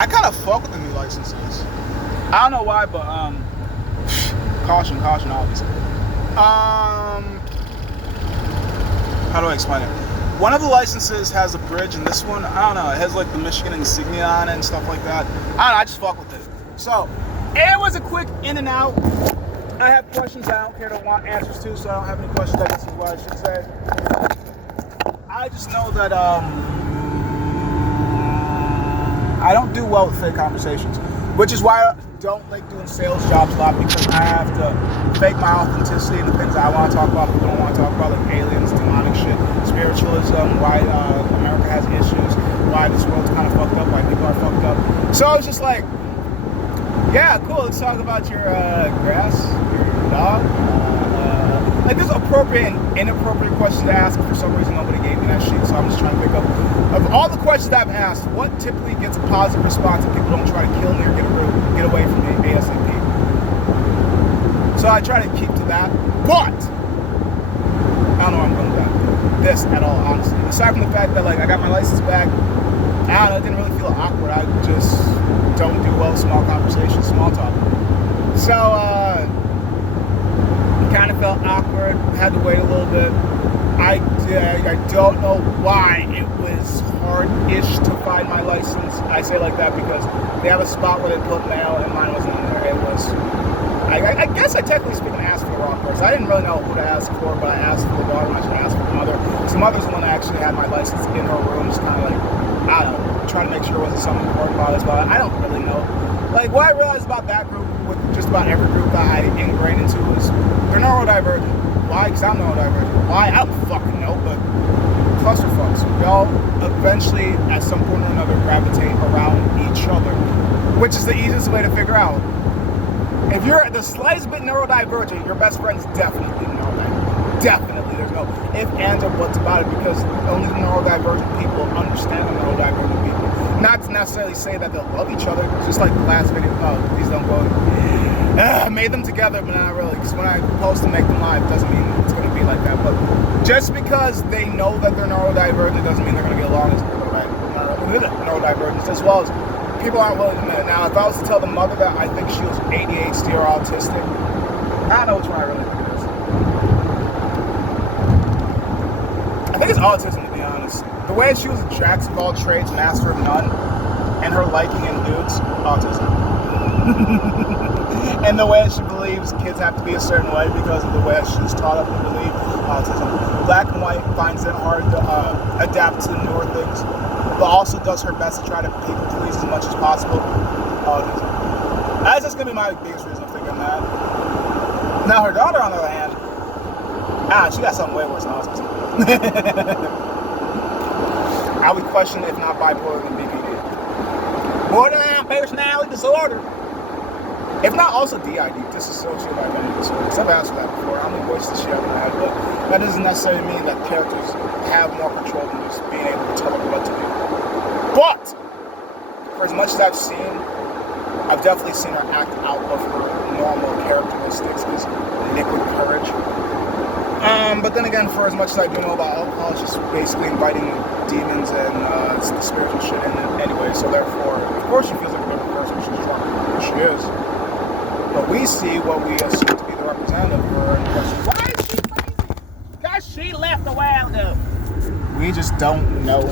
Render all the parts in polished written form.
I kind of fuck with the new licenses. I don't know why, but caution, obviously. How do I explain it? One of the licenses has a bridge, and this one, I don't know, it has like the Michigan insignia on it and stuff like that. I don't know, I just fuck with it. So, it was a quick in and out. I have questions I don't care to want answers to, so I don't have any questions, I guess is what I should say. I just know that I don't do well with fake conversations, which is why I don't like doing sales jobs a lot, because I have to fake my authenticity and the things I want to talk about, people don't want to talk about, like aliens, demonic shit, spiritualism, why America has issues, why this world's kind of fucked up, why people are fucked up. So I was just like, yeah, cool, let's talk about your grass, your dog. Like, there's appropriate and inappropriate questions to ask. For some reason, nobody gave me that shit, so I'm just trying to pick up. Of all the questions I've asked, what typically gets a positive response if people don't try to kill me or get away from me ASAP? So I try to keep to that, but I don't know where I'm going with this at all, honestly. Aside from the fact that, like, I got my license back, I don't know, it didn't really feel awkward. I just don't do well with small conversations, small talk. So, kind of felt awkward, had to wait a little bit. I don't know why it was hard-ish to find my license. I say like that because they have a spot where they put mail and mine wasn't in there. It was, I guess I technically speaking asked for the wrong person. I didn't really know who to ask for, but I asked for the daughter and I should ask for the mother. Because the mother's the one that actually had my license in her room, just kind of like, I don't know, trying to make sure it wasn't something important about this, but I don't really know. Like, what I realized about that group, with just about every group that I ingrained into, is they're neurodivergent. Why? Because I'm neurodivergent. Why? I don't fucking know, but clusterfucks. We all eventually, at some point or another, gravitate around each other, which is the easiest way to figure out. If you're the slightest bit neurodivergent, your best friend's definitely neurodivergent. Definitely. There's no if, ands, or buts about it, because only neurodivergent people understand the neurodivergent people. Not to necessarily say that they'll love each other, just like the last video. Oh, please don't go. I made them together, but not really. Because when I post to make them live, doesn't mean it's going to be like that. But just because they know that they're neurodivergent doesn't mean they're going to get along as neurodivergent, as well as people aren't willing to admit it. Now, if I was to tell the mother that I think she was ADHD or autistic, I don't know which one I really think it is. I think it's autism, to be honest. The way she was a jack of all trades, master of none, and her liking in dudes, autism. And the way she believes kids have to be a certain way because of the way she was taught up to believe, autism. Black and white, finds it hard to adapt to newer things, but also does her best to try to people please as much as possible, autism. That's just going to be my biggest reason of thinking that. Now, her daughter, on the other hand, she got something way worse than autism. I would question if not bipolar than BPD. Borderline personality disorder. If not also DID, dissociative identity disorder. I've asked for that before. How many voices does she have in her head? But that doesn't necessarily mean that characters have more control than just being able to tell them what to do. But for as much as I've seen, I've definitely seen her act out of her normal characteristics, is liquid courage. But then again, for as much as I do know about alcohol, it's just basically inviting demons and the spiritual shit in it anyway. So therefore, of course, she feels like a different person. She's drunk. She is. But we see what we assume to be the representative for her. Why is she crazy? Because she left a while ago. We just don't know.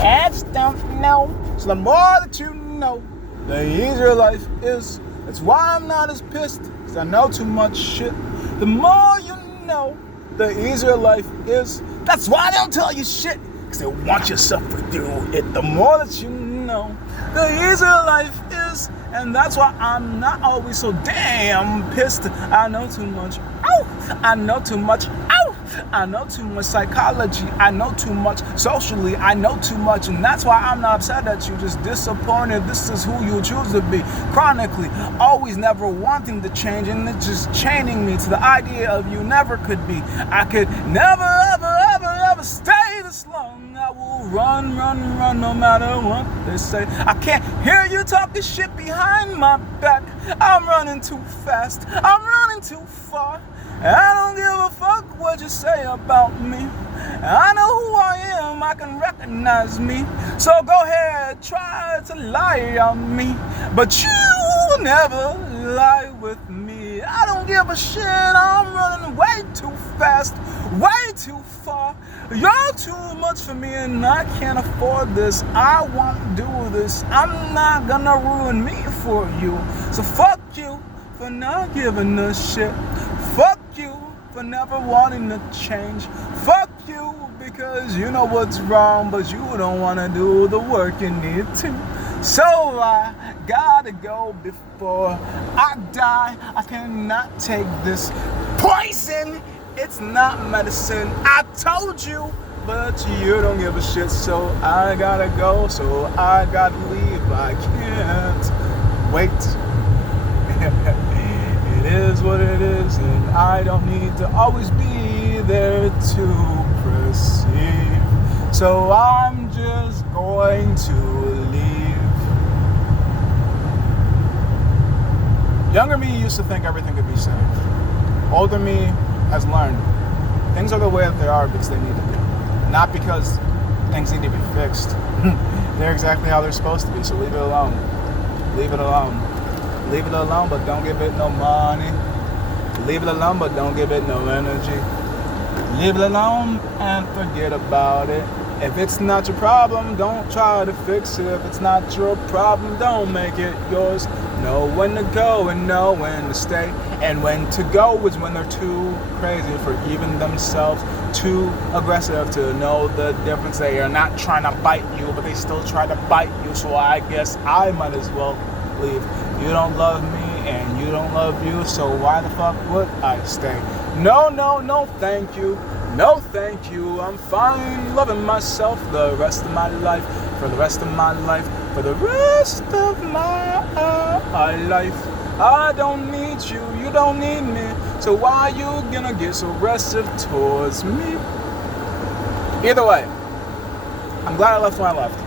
I just don't know. So the more that you know, the easier life is. That's why I'm not as pissed, because I know too much shit. The more you know, the easier life is. That's why they don't tell you shit, because they want you to suffer through it. The more that you know, the easier life is. And that's why I'm not always so damn pissed. I know too much. Ow! I know too much. Ow! I know too much psychology. I know too much socially. I know too much. And that's why I'm not upset at you. Just disappointed. This is who you choose to be. Chronically. Always never wanting to change. And it's just chaining me to the idea of you never could be. I could never, ever stay this long. I will run, no matter what they say. I can't hear you talking shit behind my back. I'm running too fast. I'm running too far. I don't give a fuck what you say about me. I know who I am, I can recognize me. So go ahead, try to lie on me, but you will never lie with me. I don't give a shit, I'm running way too fast, way too far. You're too much for me and I can't afford this. I won't do this, I'm not gonna ruin me for you. So fuck you for not giving a shit. Fuck you for never wanting to change. Fuck you because you know what's wrong, but you don't want to do the work you need to. So I gotta go before I die. I cannot take this poison. It's not medicine. I told you, but you don't give a shit. So I gotta go. So I gotta leave. I can't wait. It is what it is, and I don't need to always be there to perceive. So I'm just going to leave. Younger me used to think everything could be saved. Older me has learned things are the way that they are because they need to be, not because things need to be fixed. They're exactly how they're supposed to be, so leave it alone. Leave it alone. Leave it alone, but don't give it no money. Leave it alone, but don't give it no energy. Leave it alone and forget about it. If it's not your problem, don't try to fix it. If it's not your problem, don't make it yours. Know when to go and know when to stay. And when to go is when they're too crazy for even themselves, too aggressive to know the difference. They are not trying to bite you, but they still try to bite you. So I guess I might as well leave. You don't love me and you don't love you, so why the fuck would I stay? No, thank you. No, thank you. I'm fine loving myself the rest of my life. For the rest of my life. For the rest of my life. I don't need you. You don't need me. So why you gonna get so aggressive towards me? Either way, I'm glad I left when I left.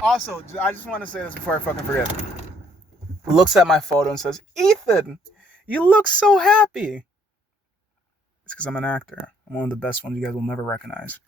Also, I just want to say this before I fucking forget. Looks at my photo and says, Ethan, you look so happy. It's because I'm an actor. I'm one of the best ones you guys will never recognize.